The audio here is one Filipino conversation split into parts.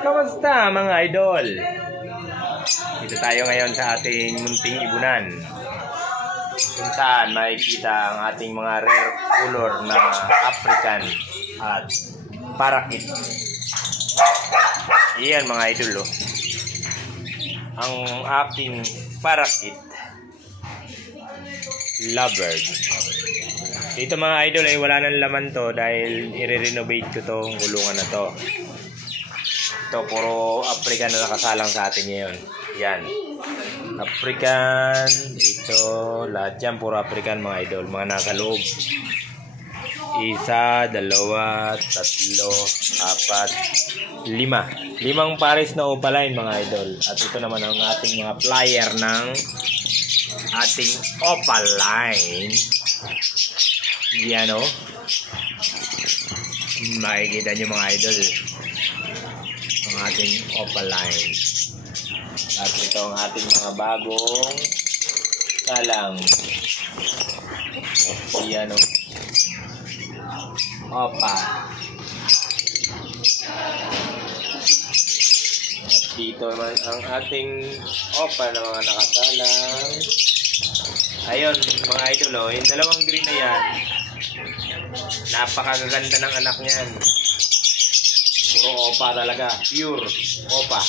Kamusta mga idol? Dito tayo ngayon sa ating munting ibunan, kung saan makikita ang ating mga rare color na African at Parakeet. Iyan mga idol, ang aking Parakeet Lovebird. Dito mga idol ay wala nang laman to dahil i-renovate ko tong kulungan na to. Ito puro African na nakasalang sa atin ngayon. Yan, African. Ito lahat yan puro African mga idol, mga nakaloob. Isa, dalawa, tatlo, apat, lima. Limang pares na opaline mga idol. At ito naman ang ating mga flyer ng ating opaline. Yan o. Makikita nyo mga idol ang ating opaline. At ito ang ating mga bagong salang. Yan o. Opa. At dito naman ang ating opa na mga nakasalang. Ayun mga idol o, yung dalawang green na yan, napakaganda ng anak niyan. Puro opa talaga, pure opa.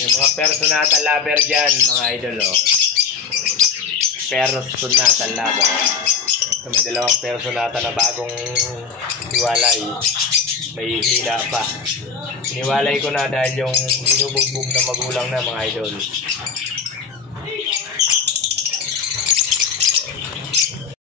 Yung mga personata lover dyan mga idol o, personata lover. So, may dalawang personata na bagong hiwalay. May hila pa. Hiniwalay ko na dahil yung binubugbog na magulang na mga idol.